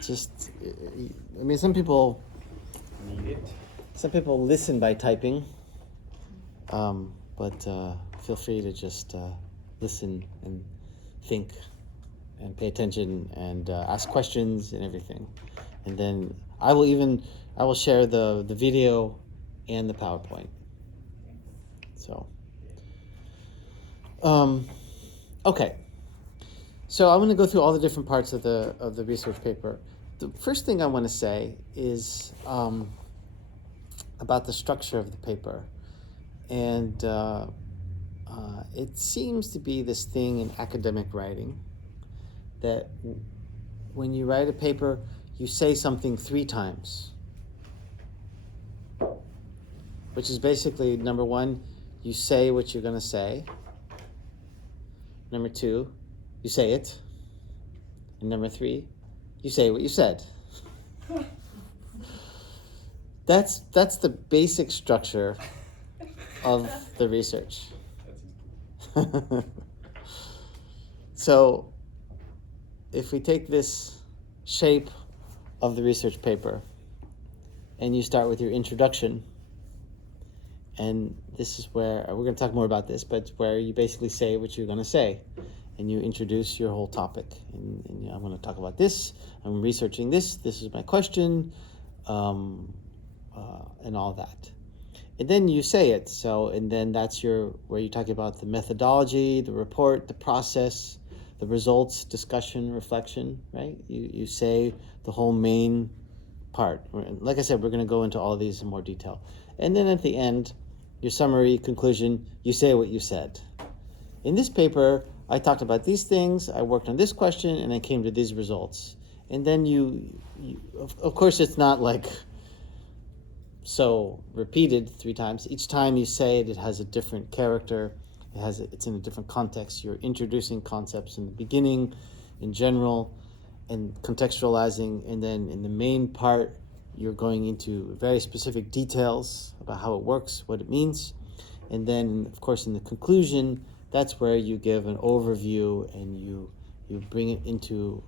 just, I mean, some people listen by typing, but feel free to just listen and think and pay attention and ask questions and everything. And then I will share the video and the PowerPoint. So, okay. So I'm going to go through all the different parts of the research paper. The first thing I want to say is about the structure of the paper. And it seems to be this thing in academic writing that when you write a paper, you say something 3 times, which is basically, number 1, you say what you're going to say. Number 2, you say it. And number 3, you say what you said. That's the basic structure of the research. So if we take this shape of the research paper and you start with your introduction, and this is where we're going to talk more about this, but it's where you basically say what you're going to say and you introduce your whole topic. And I'm going to talk about this, I'm researching this is my question, and all that. And then you say it. So, and then that's where you talk about the methodology, the report, the process, the results, discussion, reflection, right? You say the whole main part. Like I said, we're going to go into all of these in more detail. And then at the end, your summary, conclusion, you say what you said. In this paper, I talked about these things, I worked on this question, and I came to these results. And then you of course, it's not like so repeated 3 times. Each time you say it, it has a different character. It's in a different context. You're introducing concepts in the beginning, in general, and contextualizing. And then in the main part, you're going into very specific details about how it works, what it means. And then, of course, in the conclusion, that's where you give an overview and you bring it into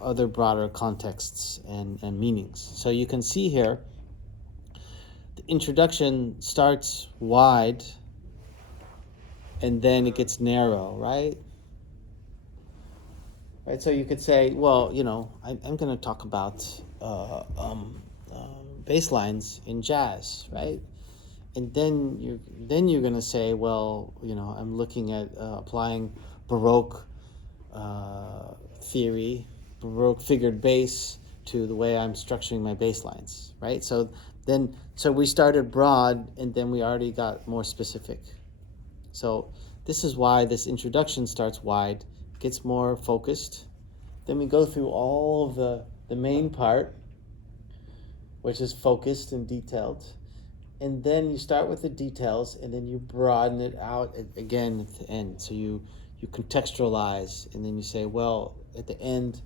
other broader contexts and meanings. So you can see here, the introduction starts wide and then it gets narrow, right? Right. So you could say, well, I'm going to talk about bass lines in jazz, right? And then you're going to say, well, I'm looking at applying Baroque theory, Baroque figured bass to the way I'm structuring my bass lines, right? So we started broad and then we already got more specific. So this is why this introduction starts wide, gets more focused. Then we go through all of the main part, which is focused and detailed. And then you start with the details and then you broaden it out again at the end. So you contextualize and then you say, well, at the end,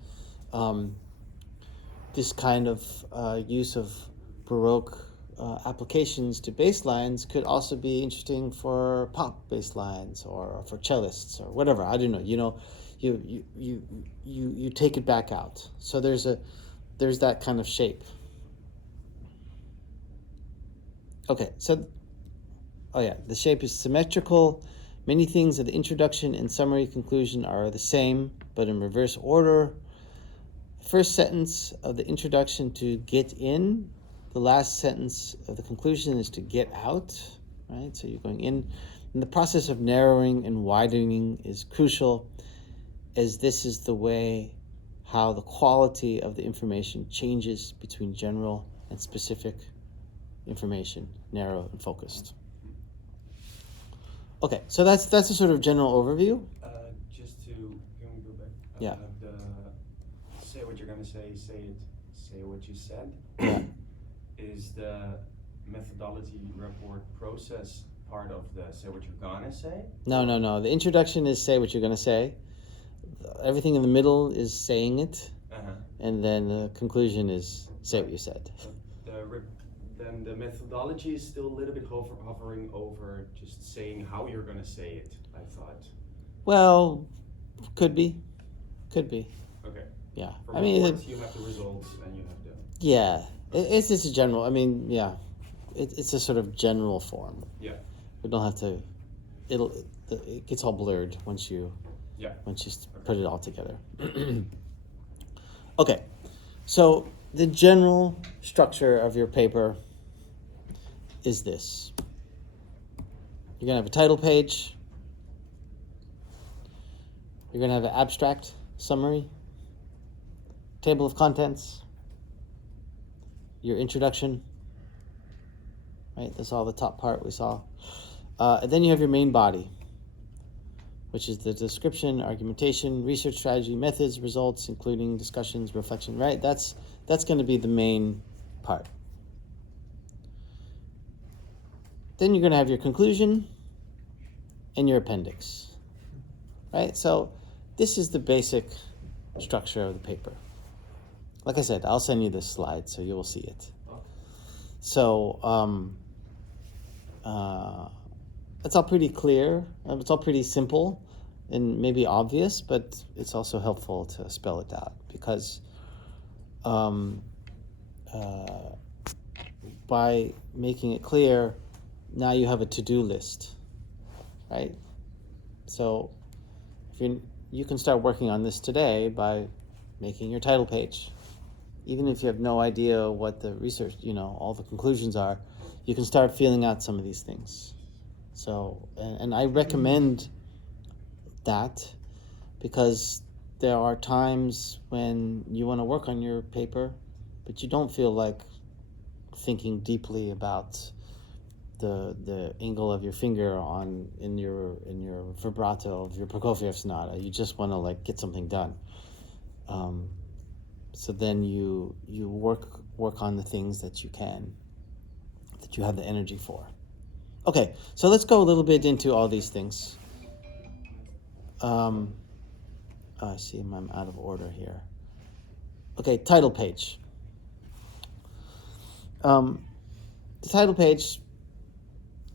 this kind of use of Baroque applications to bass lines could also be interesting for pop bass lines or for cellists or whatever. I don't know. You take it back out. So there's that kind of shape. Okay, so the shape is symmetrical. Many things of the introduction and summary conclusion are the same, but in reverse order. First sentence of the introduction to get in. The last sentence of the conclusion is to get out, right? So you're going in. And the process of narrowing and widening is crucial, as this is the way how the quality of the information changes between general and specific information, narrow and focused. Okay, so that's a sort of general overview. Can we go back? Yeah. Say what you're going to say, say what you said. Yeah. Is the methodology report process part of the say what you're gonna say? No. The introduction is say what you're gonna say. Everything in the middle is saying it. And then the conclusion is say what you said. Then the methodology is still a little bit hovering over just saying how you're gonna say it, I thought. Well, could be. Okay. Yeah. For I mean, reports, you have the results and you have the. yeah, it's just a general. I mean, yeah, it's a sort of general form. Yeah. We don't have to. It gets all blurred once you Yeah. put it all together. Okay, so the general structure of your paper is this. You're gonna have a title page. You're gonna have an abstract summary, table of contents, your introduction. Right, that's all the top part we saw. And then you have your main body, which is the description, argumentation, research strategy, methods, results, including discussions, reflection, right? That's going to be the main part. Then you're going to have your conclusion and your appendix, right? So this is the basic structure of the paper. Like I said, I'll send you this slide so you will see it. So it's all pretty clear. It's all pretty simple and maybe obvious, but it's also helpful to spell it out because by making it clear, now you have a to-do list, right? So if you can start working on this today by making your title page. Even if you have no idea what the research, all the conclusions are, you can start feeling out some of these things. So, and I recommend that because there are times when you want to work on your paper, but you don't feel like thinking deeply about the angle of your finger in your vibrato of your Prokofiev sonata. You just want to get something done. So then you work on the things that you have the energy for. Okay, so let's go a little bit into all these things. I see I'm out of order here. Okay, title page. The title page.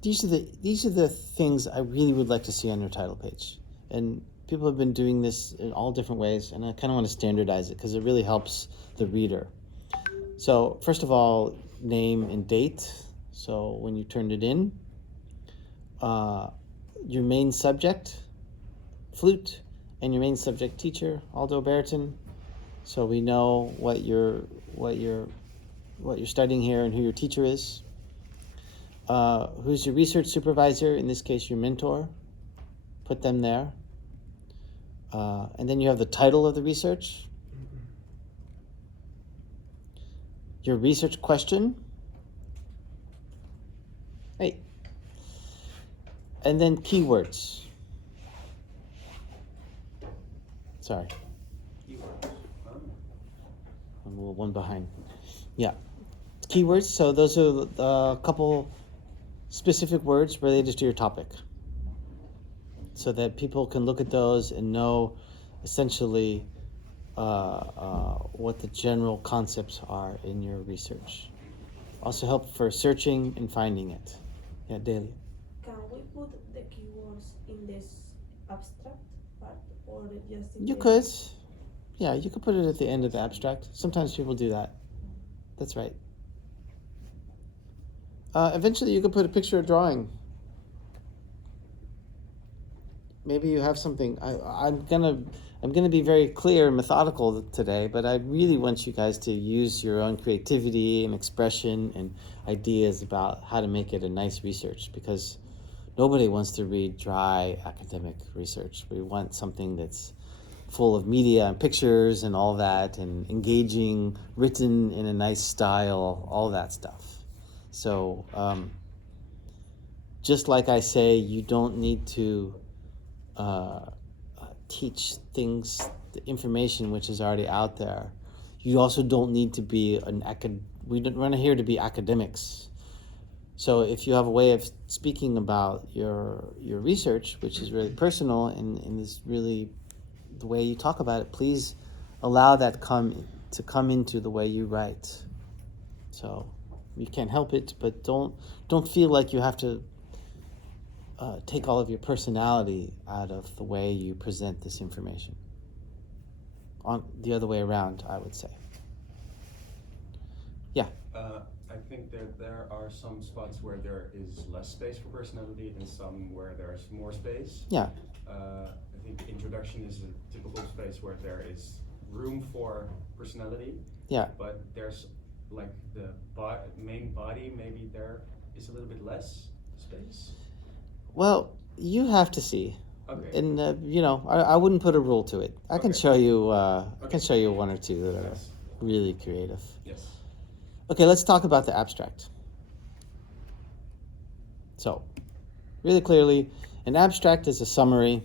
These are the things I really would like to see on your title page, and people have been doing this in all different ways, and I kind of want to standardize it because it really helps the reader. So first of all, name and date. So when you turned it in, your main subject, flute, and your main subject teacher, alto baritone. So we know what you're studying here and who your teacher is. Who's your research supervisor? In this case, your mentor. Put them there. And then you have the title of the research. Your research question. Hey. And then keywords. Sorry. Keywords. I'm a little one behind. Yeah. Keywords. So those are a couple specific words related to your topic, so that people can look at those and know essentially what the general concepts are in your research. Also help for searching and finding it. Yeah, Delia. Can we put the keywords in this abstract part or just in You could. Yeah, you could put it at the end of the abstract. Sometimes people do that. That's right. Eventually you could put a picture or drawing. Maybe you have something. I'm gonna be very clear and methodical today, but I really want you guys to use your own creativity and expression and ideas about how to make it a nice research, because nobody wants to read dry academic research. We want something that's full of media and pictures and all that, and engaging, written in a nice style, all that stuff. So just like I say, you don't need to teach things, the information which is already out there. You also don't need to be we're not here to be academics. So if you have a way of speaking about your research, which is really personal and is really the way you talk about it, please allow that to come into the way you write. So you can't help it, but don't feel like you have to take all of your personality out of the way you present this information. on the other way around, I would say. Yeah. I think that there are some spots where there is less space for personality and some where there's more space. Yeah. I think introduction is a typical space where there is room for personality. Yeah. But there's like the main body, maybe there is a little bit less space. Well, you have to see. Okay. And I wouldn't put a rule to it. I can Okay. show you. I Okay. can show you one or two that are Yes. really creative. Yes. Okay, let's talk about the abstract. So, really clearly, an abstract is a summary,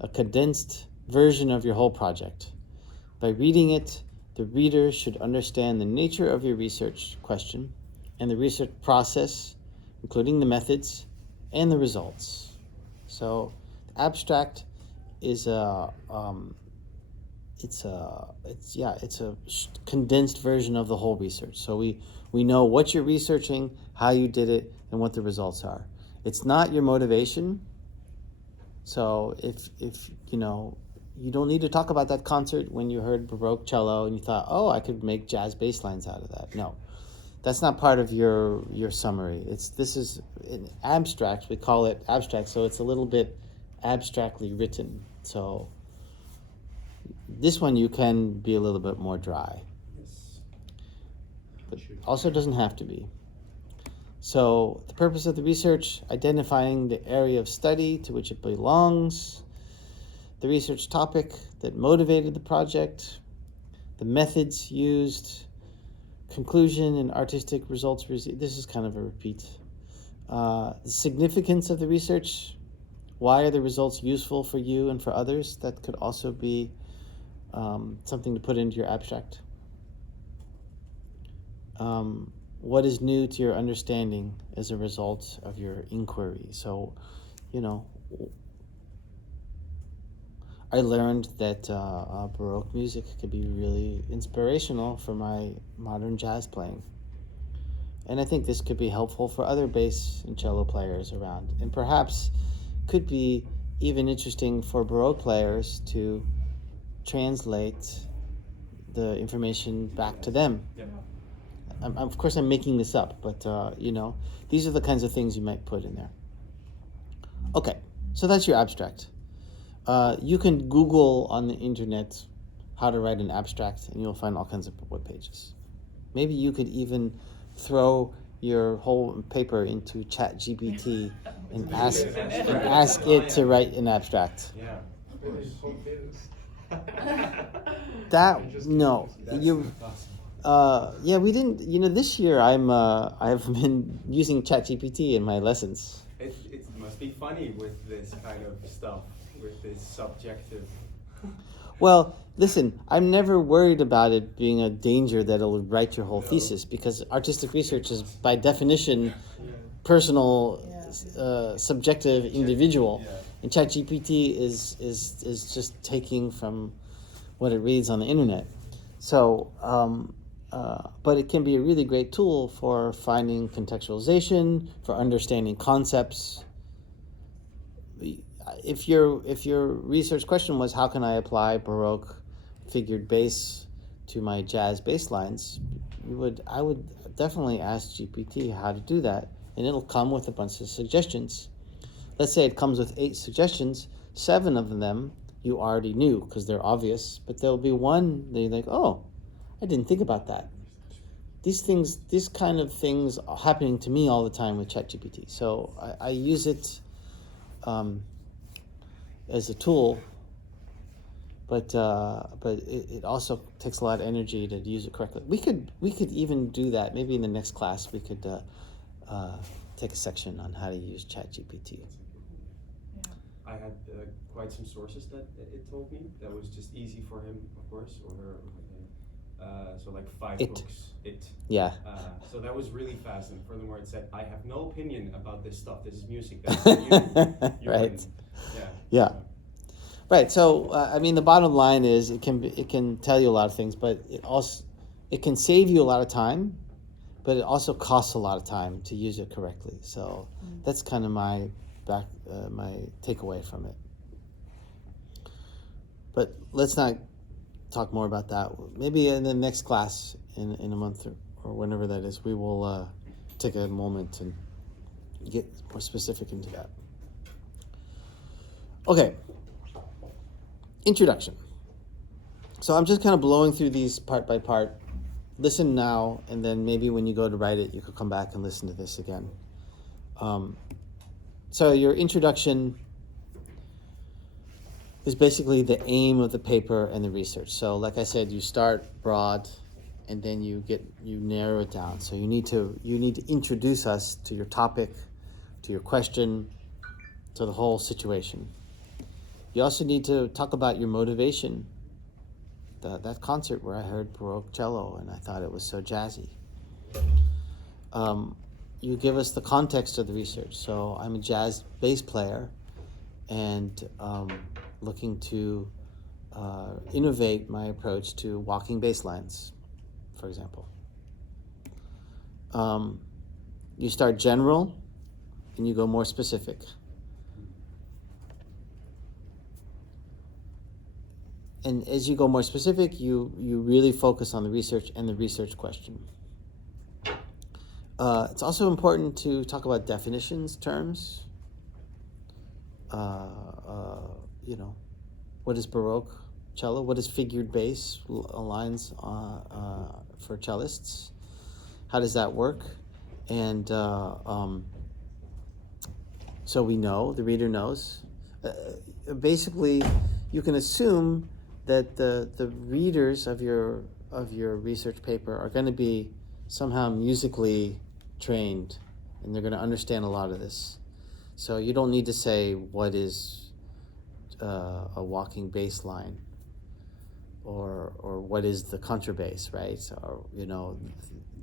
a condensed version of your whole project. By reading it, the reader should understand the nature of your research question and the research process, including the methods and the results. So, abstract is it's a condensed version of the whole research. So we know what you're researching, how you did it, and what the results are. It's not your motivation. So if you don't need to talk about that concert when you heard Baroque cello and you thought, oh, I could make jazz bass lines out of that. No, that's not part of your summary. This is an abstract. We call it abstract, so it's a little bit abstractly written. So this one you can be a little bit more dry, Yes. but also doesn't have to be. So the purpose of the research, identifying the area of study to which it belongs, the research topic that motivated the project, the methods used, conclusion and artistic results received. This is kind of a repeat. The significance of the research. Why are the results useful for you and for others? That could also be something to put into your abstract. What is new to your understanding as a result of your inquiry? So, I learned that Baroque music could be really inspirational for my modern jazz playing. And I think this could be helpful for other bass and cello players around. And perhaps could be even interesting for Baroque players to translate the information back to them. Yeah. Of course, I'm making this up, but these are the kinds of things you might put in there. Okay, so that's your abstract. You can Google on the internet how to write an abstract, and you'll find all kinds of web pages. Maybe you could even throw your whole paper into ChatGPT and ask it to write an abstract. Yeah. We didn't. This year I've been using ChatGPT in my lessons. It must be funny with this kind of stuff, with this subjective. Well, listen, I'm never worried about it being a danger that it'll write your whole thesis, because artistic research is by definition personal, subjective, individual, and ChatGPT is just taking from what it reads on the internet. So, but it can be a really great tool for finding contextualization, for understanding concepts. If your research question was how can I apply Baroque figured bass to my jazz bass lines, I would definitely ask GPT how to do that, and it'll come with a bunch of suggestions. Let's say it comes with 8 suggestions, 7 of them you already knew because they're obvious, but there'll be one that you're like, oh, I didn't think about that. These kind of things are happening to me all the time with ChatGPT. So I use it as a tool, but it also takes a lot of energy to use it correctly. We could even do that. Maybe in the next class we could take a section on how to use ChatGPT. I had quite some sources that it told me that was just easy for him, of course, or her. So like 5 books. Yeah. So that was really fast, and furthermore, it said, "I have no opinion about this stuff. This is music. That's you Right. Yeah. Right. So the bottom line is it can tell you a lot of things, but it can save you a lot of time, but it also costs a lot of time to use it correctly. So that's kind of my takeaway from it. But let's not talk more about that. Maybe in the next class in a month or whenever that is, we will take a moment and get more specific into that. Okay, introduction. So I'm just kind of blowing through these part by part. Listen now, and then maybe when you go to write it, you could come back and listen to this again. So your introduction is basically the aim of the paper and the research. So like I said, you start broad, and then you narrow it down. So you need to introduce us to your topic, to your question, to the whole situation. You also need to talk about your motivation. That concert where I heard Baroque cello and I thought it was so jazzy. You give us the context of the research. So I'm a jazz bass player and looking to innovate my approach to walking bass lines, for example. You start general and you go more specific. And as you go more specific, you really focus on the research and the research question. It's also important to talk about definitions, terms. What is Baroque cello? What is figured bass lines for cellists? How does that work? And so we know, the reader knows. Basically, you can assume that the readers of your research paper are going to be somehow musically trained, and they're going to understand a lot of this. So you don't need to say what is a walking bass line, or what is the contrabass, right? So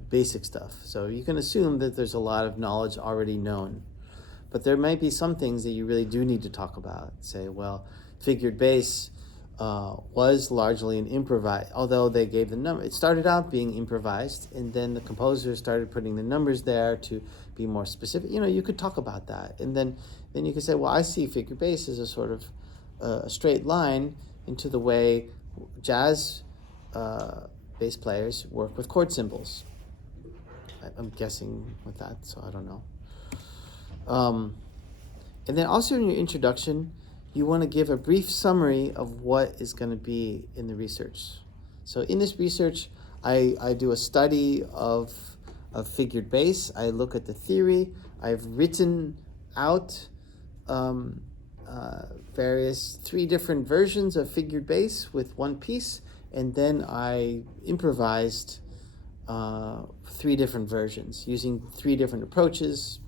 basic stuff. So you can assume that there's a lot of knowledge already known, but there might be some things that you really do need to talk about. Say, well, figured bass was largely an improvised, although they gave the number. It started out being improvised, and then the composer started putting the numbers there to be more specific. You could talk about that, and then you could say, well, I see figured bass as a sort of a straight line into the way jazz bass players work with chord symbols. I'm guessing with that, so I don't know. And then also in your introduction, you want to give a brief summary of what is going to be in the research. So in this research, I do a study of figured bass. I look at the theory. I've written out various 3 different versions of figured bass with one piece, and then I improvised 3 different versions using 3 different approaches.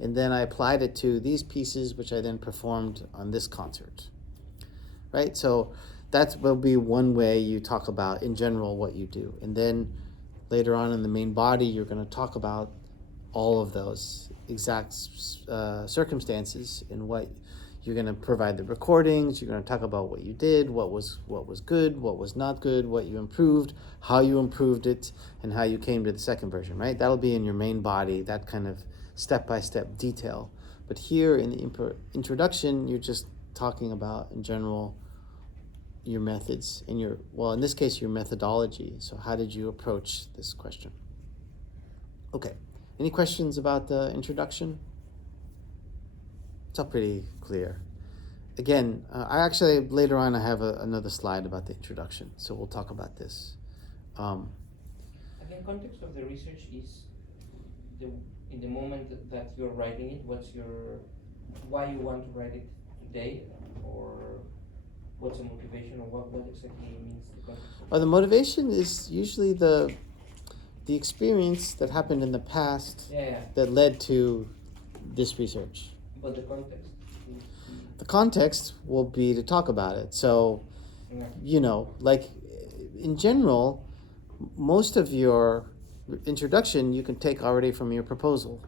And then I applied it to these pieces, which I then performed on this concert, right? So that will be one way you talk about, in general, what you do. And then later on in the main body, you're going to talk about all of those exact circumstances and what you're going to provide the recordings. You're going to talk about what you did, what was good, what was not good, what you improved, how you improved it, and how you came to the second version, right? That'll be in your main body, that kind of step-by-step detail. But here in the introduction, you're just talking about, in general, your methods and in this case, your methodology. So how did you approach this question? Okay, any questions about the introduction? It's all pretty clear. Again, later on I have another slide about the introduction, so we'll talk about this. Again, context of the research is in the moment that you're writing it, why you want to write it today, or what's the motivation, or what exactly means the context? The motivation is usually the experience that happened in the past that led to this research. But the context? The context will be to talk about it. So, like in general, most of your introduction you can take already from your proposal,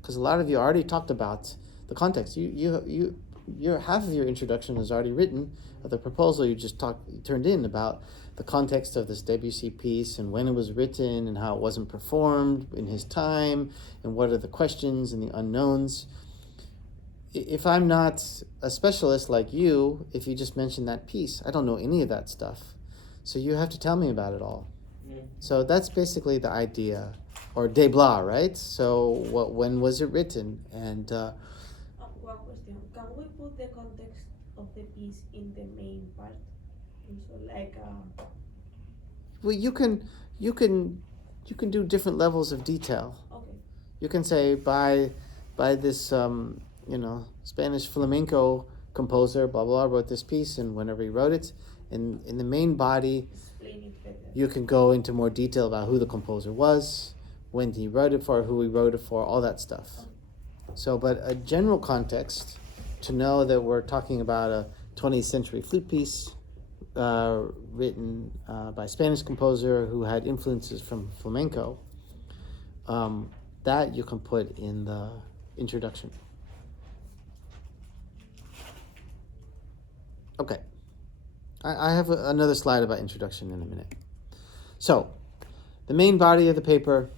because a lot of you already talked about the context. Your half of your introduction is already written. The proposal you just turned in about the context of this Debussy piece and when it was written and how it wasn't performed in his time and what are the questions and the unknowns. If I'm not a specialist like you, if you just mention that piece, I don't know any of that stuff. So you have to tell me about it all. Mm. So that's basically the idea, or de blah, right? So when was it written? And One question: can we put the context of the piece in the main part? And so, like, well, you can do different levels of detail. okay, You can say by this Spanish flamenco composer blah blah wrote this piece, and whenever he wrote it, in the main body explain it better. you can go into more detail about who the composer was, when he wrote it for, who he wrote it for, all that stuff. So, but a general context to know that we're talking about a 20th century flute piece written by a Spanish composer who had influences from flamenco, that you can put in the introduction. Okay. I have another slide about introduction in a minute. So, the main body of the paper.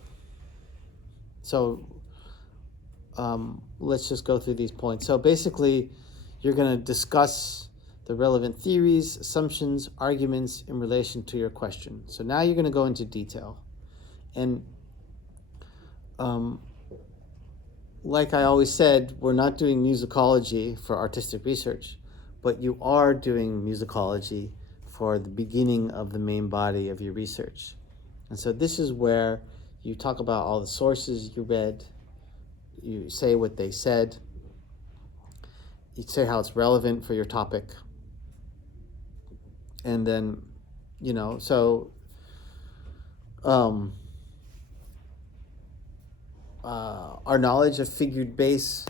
So, let's just go through these points. So basically, you're going to discuss the relevant theories, assumptions, arguments in relation to your question. So now you're going to go into detail. And like I always said, we're not doing musicology for artistic research, but you are doing musicology for the beginning of the main body of your research. And so this is where you talk about all the sources you read, you say what they said, you say how it's relevant for your topic, and then, our knowledge of figured bass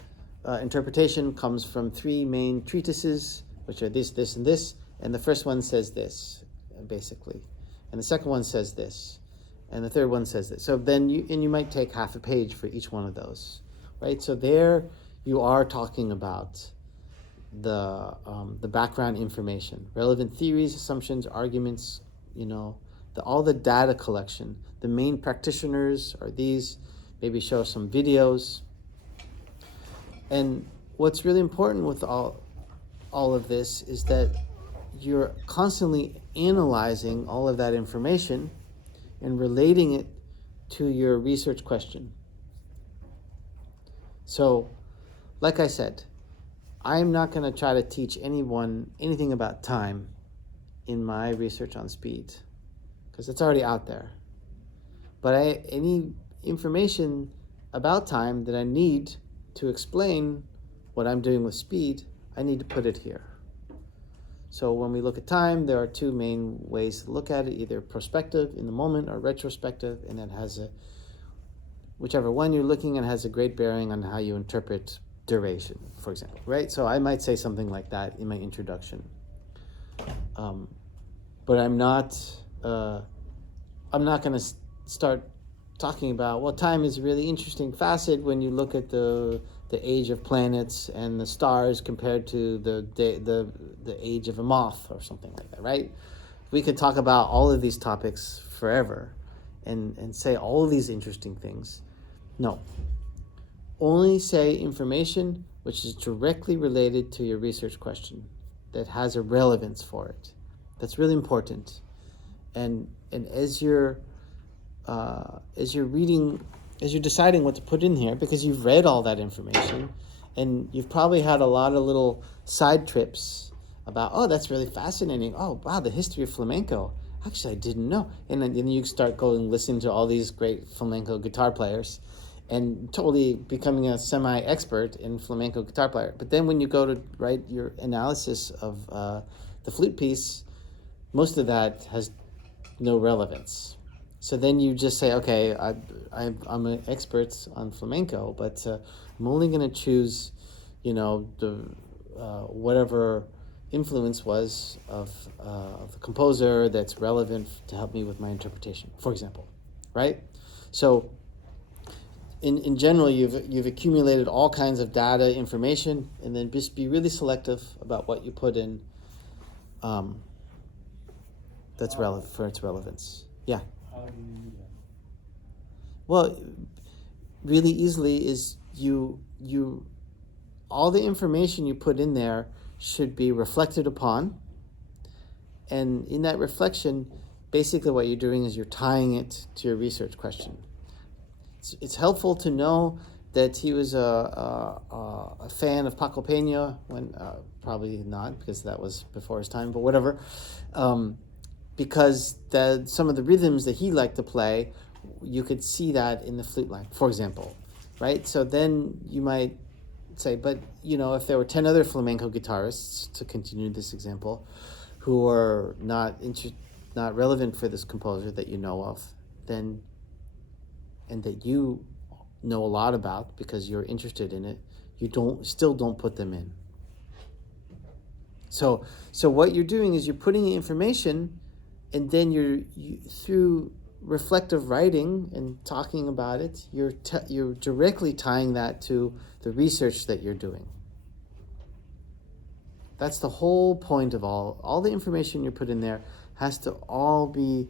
interpretation comes from three main treatises, which are this, this, and this, and the first one says this, basically, and the second one says this, and the third one says this. So then you might take half a page for each one of those, right? So there you are talking about the background information, relevant theories, assumptions, arguments, all the data collection. The main practitioners are these. Maybe show some videos. And what's really important with all of this is that you're constantly analyzing all of that information and relating it to your research question. So, like I said, I'm not going to try to teach anyone anything about time in my research on speed, because it's already out there. But any information about time that I need to explain what I'm doing with speed, I need to put it here. So when we look at time, there are two main ways to look at it, either prospective in the moment or retrospective, and that has whichever one you're looking at has a great bearing on how you interpret duration, for example, right? So I might say something like that in my introduction. But I'm not going to start talking about, well, time is a really interesting facet when you look at the age of planets and the stars compared to the age of a moth or something like that, right? We could talk about all of these topics forever and say all of these interesting things. No. Only say information which is directly related to your research question, that has a relevance for it. That's really important. And as you're reading, as you're deciding what to put in here, because you've read all that information, and you've probably had a lot of little side trips about, oh, that's really fascinating. Oh, wow, the history of flamenco. Actually, I didn't know. And then you start going and listening to all these great flamenco guitar players and totally becoming a semi-expert in flamenco guitar player. But then when you go to write your analysis of the flute piece, most of that has no relevance. So then you just say, okay, I'm an expert on flamenco, but I'm only going to choose, the whatever influence was of the composer that's relevant to help me with my interpretation, for example, right? So in general, you've accumulated all kinds of data, information, and then just be really selective about what you put in that's relevant for its relevance. Yeah. How do you do that? Well, really easily is you all the information you put in there should be reflected upon And in that reflection, basically what you're doing is you're tying it to your research question. It's helpful to know that he was a fan of Paco Peña, when probably not, because that was before his time, but whatever. Because some of the rhythms that he liked to play, you could see that in the flute line, for example, right? So then you might say, but if there were 10 other flamenco guitarists, to continue this example, who are not relevant for this composer that you know of, then, and that you know a lot about because you're interested in it, you still don't put them in. So what you're doing is you're putting the information, and then you through reflective writing and talking about it, you're directly tying that to the research that you're doing. That's the whole point of all the information you put in there has to all be,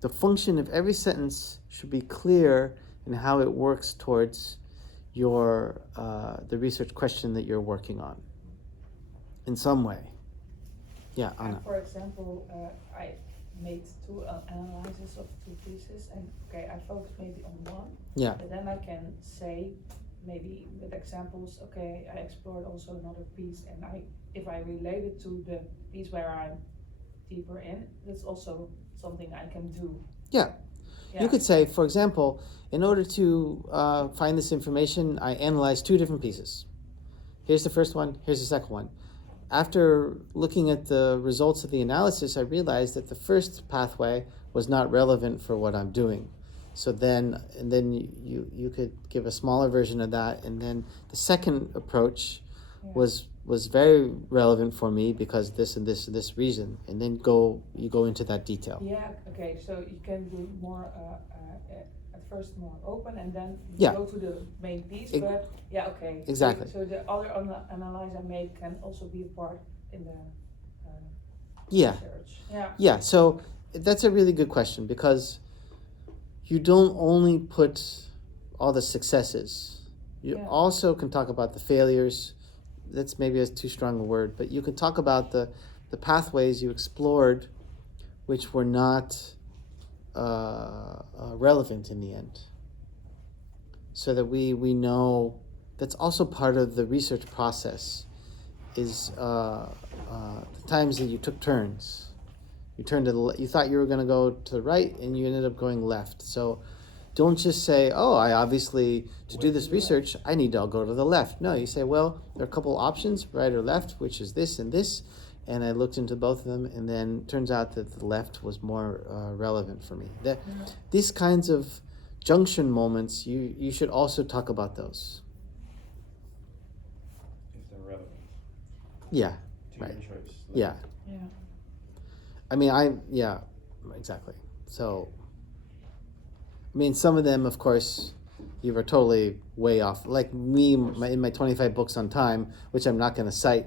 the function of every sentence should be clear in how it works towards your the research question that you're working on in some way. Yeah, Anna. For example, I made two analyses of two pieces, and I focus maybe on one. Yeah. But then I can say, maybe with examples, I explored also another piece, and if I relate it to the piece where I'm deeper in, that's also something I can do. Yeah. You could say, for example, in order to find this information, I analyzed two different pieces. Here's the first one, here's the second one. After looking at the results of the analysis, I realized that the first pathway was not relevant for what I'm doing. So then you could give a smaller version of that, and then the second approach was very relevant for me because this and this and this reason, and then you go into that detail. Yeah, okay, so you can do more at first more open, and then go to the main piece, but exactly. So the other analysis I made can also be a part in the research. Yeah, so that's a really good question, because you don't only put all the successes. You also can talk about the failures. That's maybe too strong a word, but you can talk about the pathways you explored which were not relevant in the end. So that we know that's also part of the research process, is the times that you took turns. You turned to you thought you were going to go to the right, and you ended up going left. So don't just say, I obviously, to do this research, I need to go to the left. No, you say, well, there are a couple options, right or left, which is this and this, and I looked into both of them, and then turns out that the left was more relevant for me. These kinds of junction moments, you should also talk about those. If they're relevant. Yeah, to right. your choice. Yeah. I mean, exactly. So, I mean, some of them, of course, you were totally way off. Like me, in my 25 books on time, which I'm not going to cite.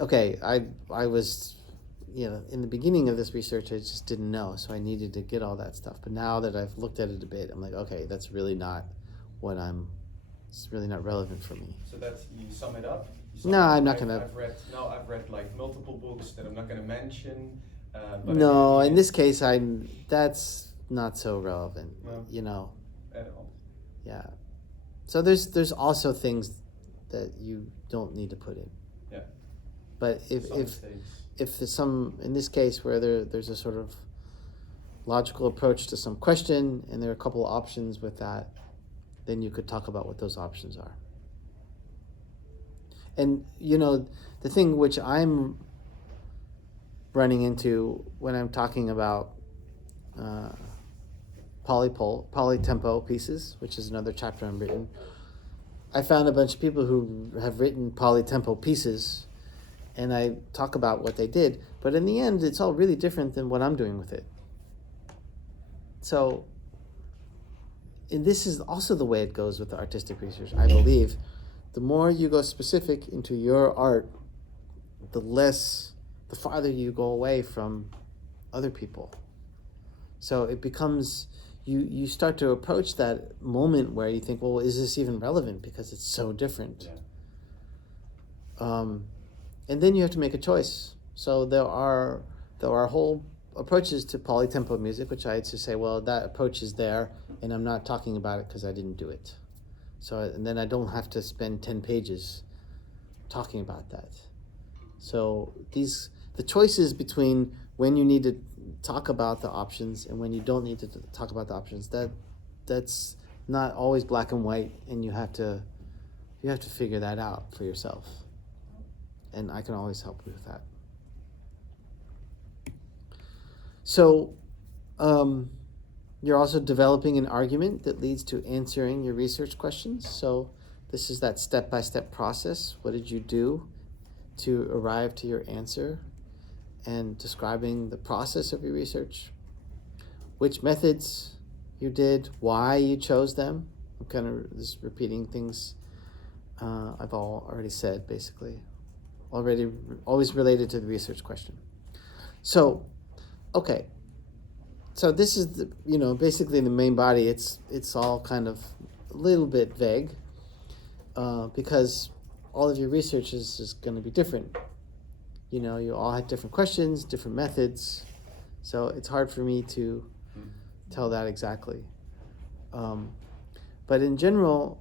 Okay, I was, in the beginning of this research, I just didn't know, so I needed to get all that stuff. But now that I've looked at it a bit, I'm like, okay, that's really not it's really not relevant for me. So that's, you sum it up? No, I'm not going to. I've read like multiple books that I'm not going to mention. No, in this case, that's not so relevant, At all. Yeah. So there's also things that you don't need to put in. Yeah. But if there's some, in this case, where there's a sort of logical approach to some question, and there are a couple of options with that, then you could talk about what those options are. And the thing which I'm running into when I'm talking about polytempo pieces, which is another chapter I'm written, I found a bunch of people who have written polytempo pieces, and I talk about what they did, but in the end, it's all really different than what I'm doing with it. So, and this is also the way it goes with the artistic research, I believe. The more you go specific into your art, the farther you go away from other people. So it becomes, you start to approach that moment where you think, well, is this even relevant? Because it's so different. Yeah. And then you have to make a choice. So there are There are whole approaches to polytempo music, which I had to say, well, that approach is there, and I'm not talking about it because I didn't do it. So, and then I don't have to spend 10 pages talking about that. So the choices between when you need to talk about the options and when you don't need to talk about the options, that's not always black and white, and you have to figure that out for yourself. And I can always help you with that. So you're also developing an argument that leads to answering your research questions. So this is that step-by-step process. What did you do to arrive to your answer? And describing the process of your research, which methods you did, why you chose them. I'm kind of just repeating things I've already said, basically. Always related to the research question. So, okay. So this is basically the main body. It's all kind of a little bit vague because all of your research is going to be different. You all had different questions, different methods, so it's hard for me to tell that exactly. But in general,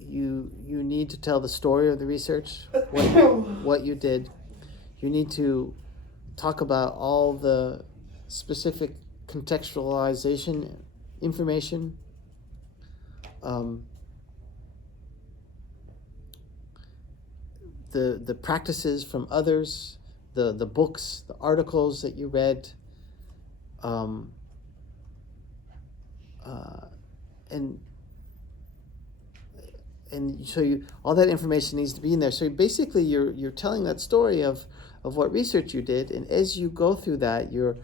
you need to tell the story of the research, what you did. You need to talk about all the specific contextualization information. The practices from others, the books, the articles that you read, and so all that information needs to be in there. So basically, you're telling that story of what research you did, and as you go through that, you're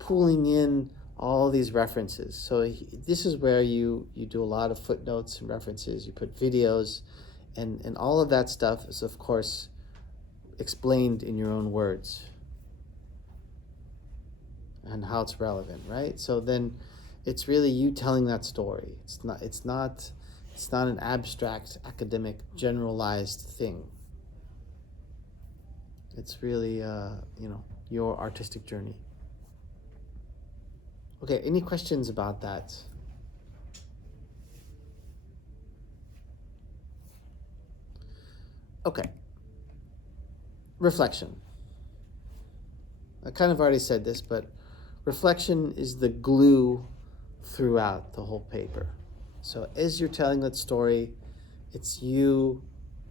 pulling in all these references. So this is where you do a lot of footnotes and references. You put videos. And all of that stuff is, of course, explained in your own words and how it's relevant, right? So then it's really you telling that story. It's not an abstract, academic, generalized thing. It's really, your artistic journey. Okay, any questions about that? Okay. Reflection. I kind of already said this, but reflection is the glue throughout the whole paper. So as you're telling that story, it's you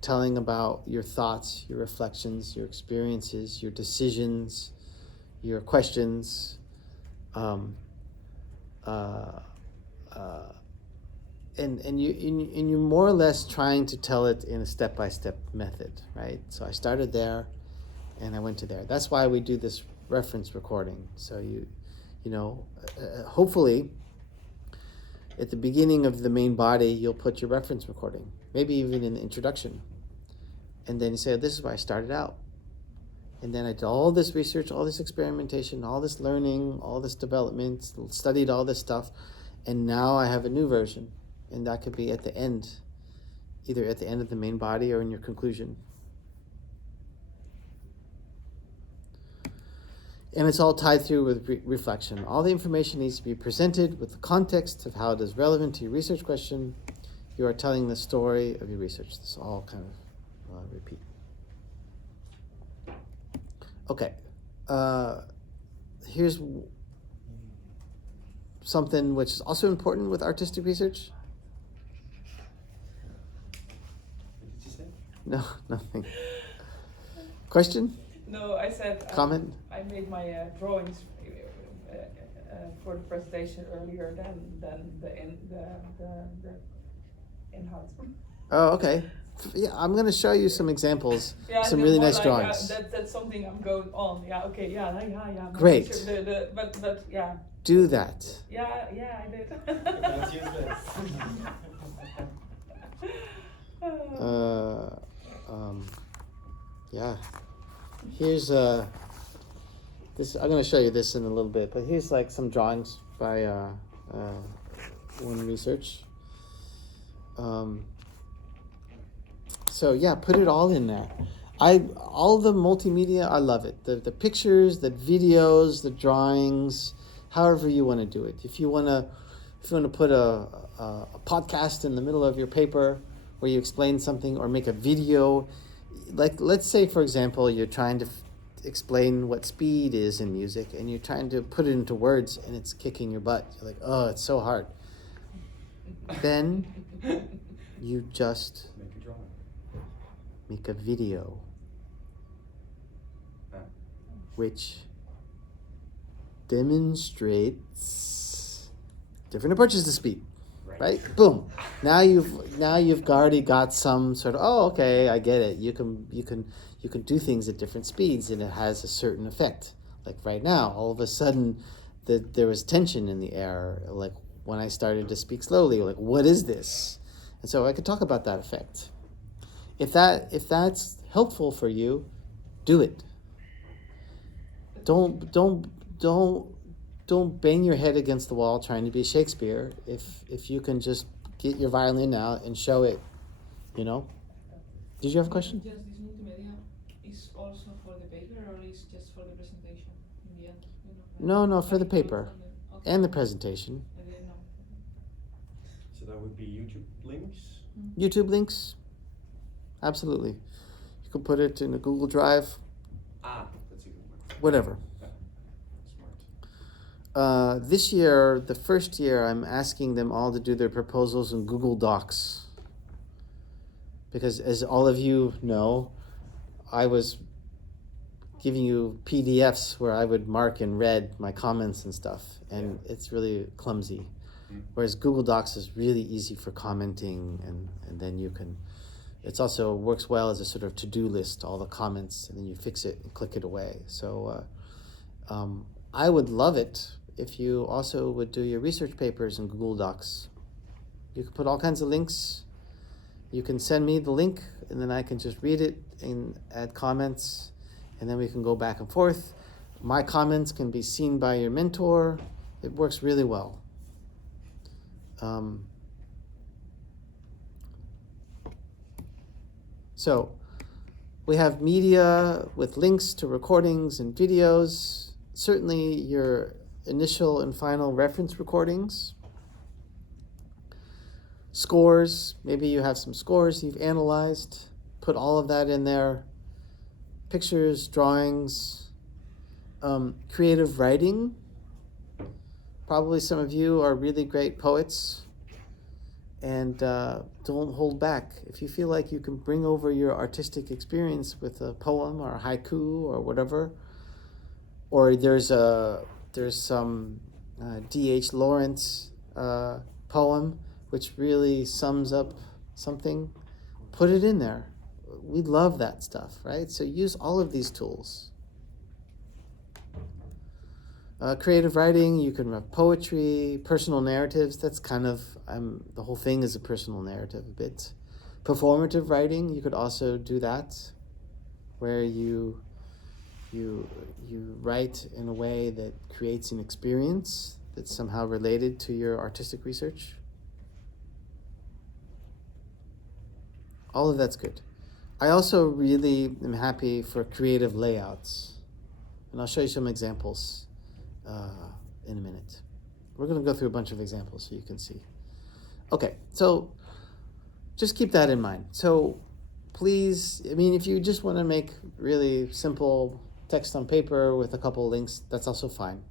telling about your thoughts, your reflections, your experiences, your decisions, your questions, and you're more or less trying to tell it in a step-by-step method, right? So I started there, and I went to there. That's why we do this reference recording. So hopefully, at the beginning of the main body, you'll put your reference recording, maybe even in the introduction, and then you say, "This is where I started out, and then I did all this research, all this experimentation, all this learning, all this development, studied all this stuff, and now I have a new version." And that could be at the end, either at the end of the main body or in your conclusion. And it's all tied through with reflection. All the information needs to be presented with the context of how it is relevant to your research question. You are telling the story of your research. This all kind of repeat. Okay. Here's something which is also important with artistic research. No, nothing. Question? No, I said. Comment? I made my drawings for the presentation earlier than the in-house. Oh, okay. Yeah, I'm going to show you some examples. Yeah, some really nice like, drawings. That's something I'm going on. Yeah. Okay. Yeah. Great. Sure, but yeah. Do that. Yeah, I did. That's useless. Yeah. Here's this. I'm going to show you this in a little bit, but here's like some drawings by one research. So yeah, put it all in there. All the multimedia, I love it. The pictures, the videos, the drawings, however you want to do it. If you want to put a podcast in the middle of your paper where you explain something, or make a video, like let's say for example you're trying to explain what speed is in music, and you're trying to put it into words, and it's kicking your butt. You're like, oh, it's so hard. Then you just Make a drawing. make a video which demonstrates different approaches to speed. Right? Boom. Now you've already got some sort of, oh, okay, I get it. You can do things at different speeds, and it has a certain effect. Like right now, all of a sudden there was tension in the air, like when I started to speak slowly, like what is this? And so I could talk about that effect. If that's helpful for you, do it. Don't bang your head against the wall trying to be Shakespeare. If you can just get your violin out and show it, you know. Did you have a question? Just this multimedia is also for the paper, or is just for the presentation in the end? You know, No, for the paper Okay. and the presentation. I didn't know. So that would be YouTube links. YouTube links, absolutely. You can put it in a Google Drive, That's a good one. whatever. Yeah. Smart. This year, the first year, I'm asking them all to do their proposals in Google Docs. Because as all of you know, I was giving you PDFs where I would mark in red my comments and stuff, and it's really clumsy. Whereas Google Docs is really easy for commenting, and then you can, it's also works well as a sort of to-do list, all the comments, and then you fix it and click it away. So I would love it if you also would do your research papers in Google Docs. You can put all kinds of links. You can send me the link, and then I can just read it and add comments, and then we can go back and forth. My comments can be seen by your mentor. It works really well. So we have media with links to recordings and videos, certainly your initial and final reference recordings, scores, maybe you have some scores you've analyzed, put all of that in there, pictures, drawings, creative writing. Probably some of you are really great poets, and don't hold back. If you feel like you can bring over your artistic experience with a poem or a haiku or whatever, or there's some D.H. Lawrence poem which really sums up something, put it in there. We love that stuff, right? So use all of these tools. Creative writing, you can write poetry, personal narratives. That's kind of, the whole thing is a personal narrative a bit. Performative writing, you could also do that, where you write in a way that creates an experience that's somehow related to your artistic research. All of that's good. I also really am happy for creative layouts, and I'll show you some examples in a minute. We're going to go through a bunch of examples so you can see. Okay, so just keep that in mind. So please, I mean, if you just want to make really simple text on paper with a couple of links, that's also fine.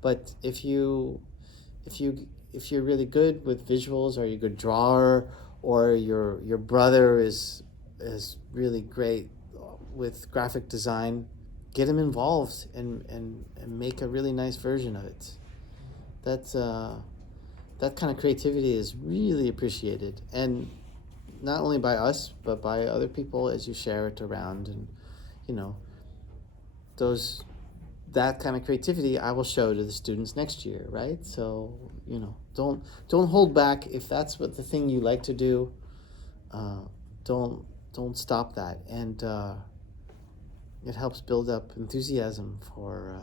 But if you're really good with visuals, or you're a good drawer, or your brother is really great with graphic design, get him involved and make a really nice version of it. That kind of creativity is really appreciated, and not only by us but by other people as you share it around. And that kind of creativity I will show to the students next year, right? So don't hold back. If that's what the thing you like to do, don't stop that. And it helps build up enthusiasm for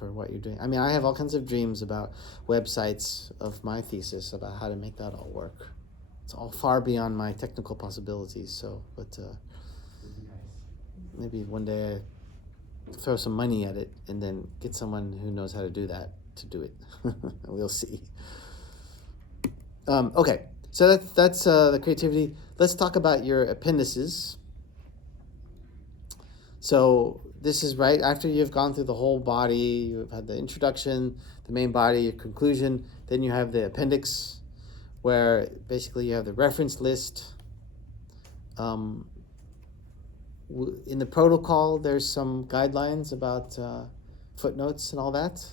what you're doing. I mean, I have all kinds of dreams about websites of my thesis, about how to make that all work. It's all far beyond my technical possibilities. So, but Would be nice. maybe one day I throw some money at it and then get someone who knows how to do that to do it. We'll see. Okay, so that's the creativity. Let's talk about your appendices. So this is right after you've gone through the whole body. You've had the introduction, the main body, your conclusion. Then you have the appendix, where basically you have the reference list. In the protocol, there's some guidelines about footnotes and all that,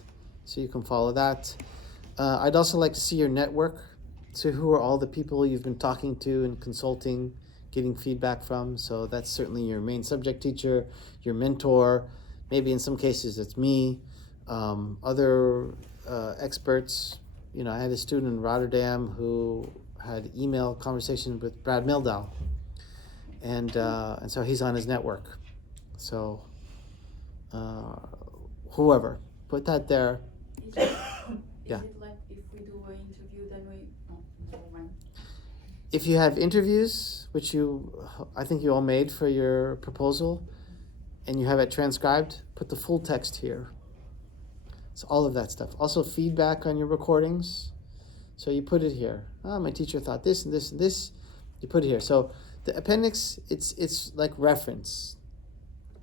so you can follow that. I'd also like to see your network. So who are all the people you've been talking to and consulting, getting feedback from? So that's certainly your main subject teacher, your mentor. Maybe in some cases it's me, other experts. You know, I had a student in Rotterdam who had email conversation with Brad Mildau, and so he's on his network. So whoever, put that there. Yeah. Is it like if we do an interview, then we? Oh, never mind. If you have interviews, which I think you all made for your proposal, and you have it transcribed, put the full text here. So all of that stuff. Also feedback on your recordings. So you put it here. My teacher thought this and this and this. You put it here. So the appendix, it's like reference.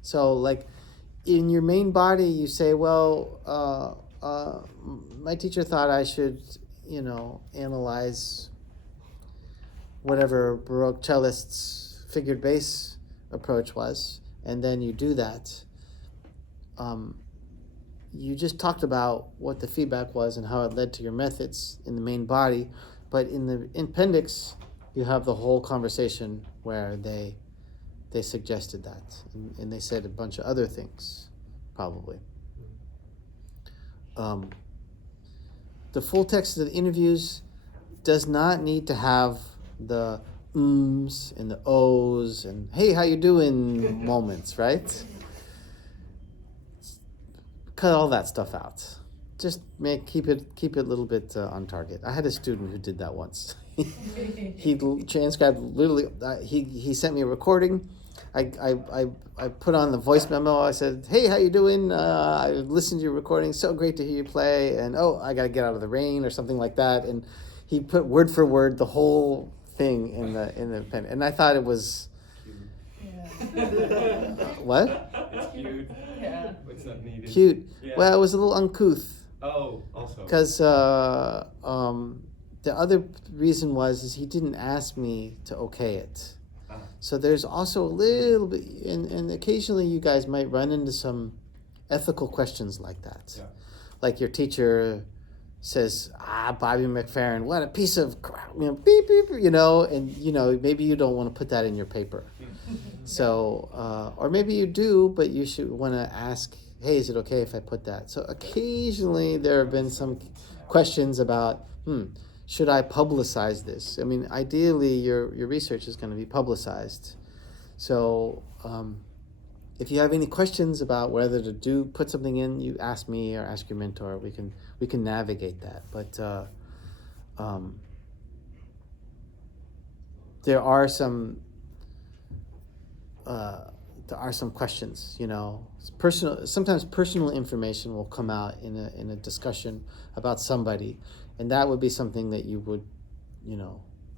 So like in your main body, you say, well, my teacher thought I should, analyze whatever Baroque cellist's figured bass approach was, and then you do that. You just talked about what the feedback was and how it led to your methods in the main body, but in the appendix, you have the whole conversation where they suggested that, and they said a bunch of other things, probably. The full text of the interviews does not need to have the ums and the ohs and hey, how you doing moments, right? Cut all that stuff out. Just keep it a little bit on target. I had a student who did that once. He transcribed literally. He sent me a recording. I put on the voice memo. I said, "Hey, how you doing? I listened to your recording. So great to hear you play." And I got to get out of the rain or something like that. And he put word for word the whole thing in the pen. And I thought it was what? It's cute. Yeah. It's not needed. Cute. Yeah. Well, it was a little uncouth. Oh, also. Because the other reason is he didn't ask me to okay it. So there's also a little bit, and occasionally you guys might run into some ethical questions like that. Yeah. Like your teacher says, Bobby McFerrin, what a piece of crap, beep, beep, and maybe you don't want to put that in your paper. So, or maybe you do, but you should want to ask, hey, is it okay if I put that? So occasionally there have been some questions about, should I publicize this? I mean, ideally your research is going to be publicized. So if you have any questions about whether to put something in, you ask me or ask your mentor. We can navigate that. But there are some questions. Sometimes personal information will come out in a discussion about somebody. And that would be something that you would,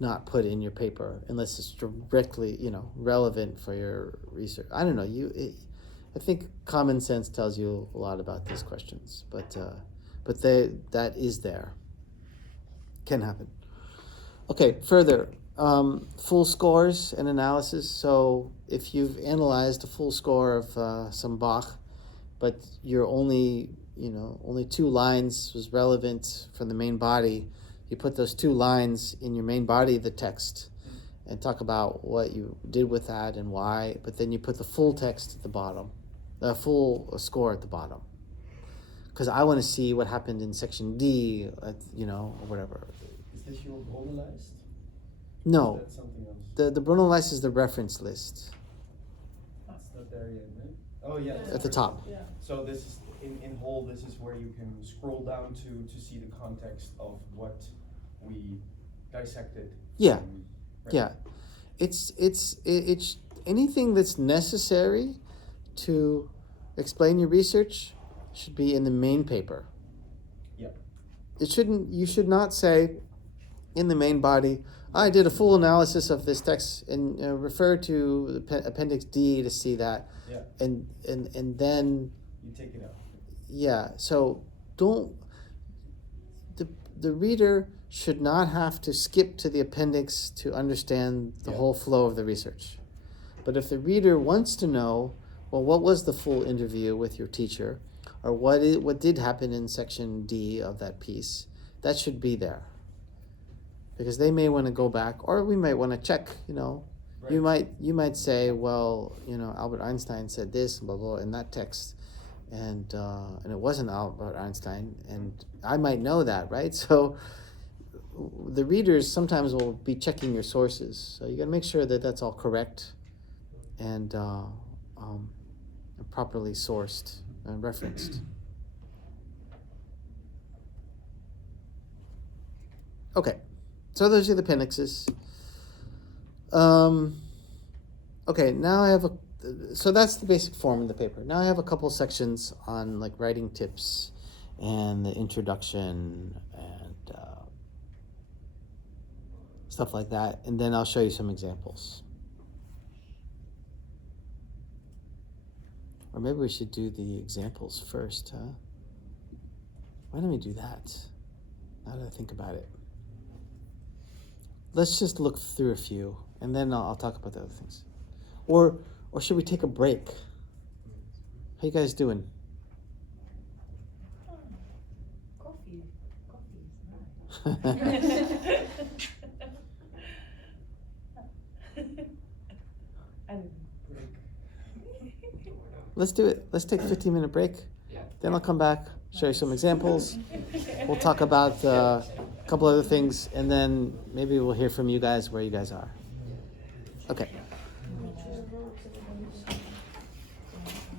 not put in your paper unless it's directly, relevant for your research. I don't know. I think common sense tells you a lot about these questions, but that is there. Can happen. Okay, further, full scores and analysis. So if you've analyzed a full score of some Bach, but you're only 2 lines was relevant for the main body, you put those 2 lines in your main body of the text and talk about what you did with that and why, but then you put the full text at the bottom, the full score at the bottom. Because I want to see what happened in section D, or whatever. Is this your Bronnenlijst? No, Is that something else? the Bronnenlijst is the reference list It's not there yet, right? Oh yeah. at the top. Yeah. So this is in whole. This is where you can scroll down to see the context of what we dissected. Yeah. Right? Yeah, it's anything that's necessary to explain your research should be in the main paper. Yep. You should not say in the main body, I did a full analysis of this text and refer to the Appendix D to see that. Yeah. And then, You take it out. yeah, so the reader should not have to skip to the appendix to understand the Yeah. whole flow of the research. But if the reader wants to know, well, what was the full interview with your teacher, or what did happen in section D of that piece, that should be there. Because they may want to go back, or we might want to check, Right. You might say, well, Albert Einstein said this, blah, blah, in that text. And it wasn't Albert Einstein, and I might know that, right? So the readers sometimes will be checking your sources. So you got to make sure that that's all correct and properly sourced and referenced. Okay, so those are the appendixes. Okay, now I have so that's the basic form in the paper. Now I have a couple sections on like writing tips and the introduction and stuff like that, and then I'll show you some examples. Or maybe we should do the examples first, huh? Why don't we do that? Now that I think about it. Let's just look through a few, and then I'll talk about the other things. Or should we take a break? How you guys doing? Coffee is nice. I don't know. Let's do it. Let's take a 15-minute break. Yeah. Then I'll come back, show you some examples. We'll talk about a couple other things, and then maybe we'll hear from you guys where you guys are. Okay.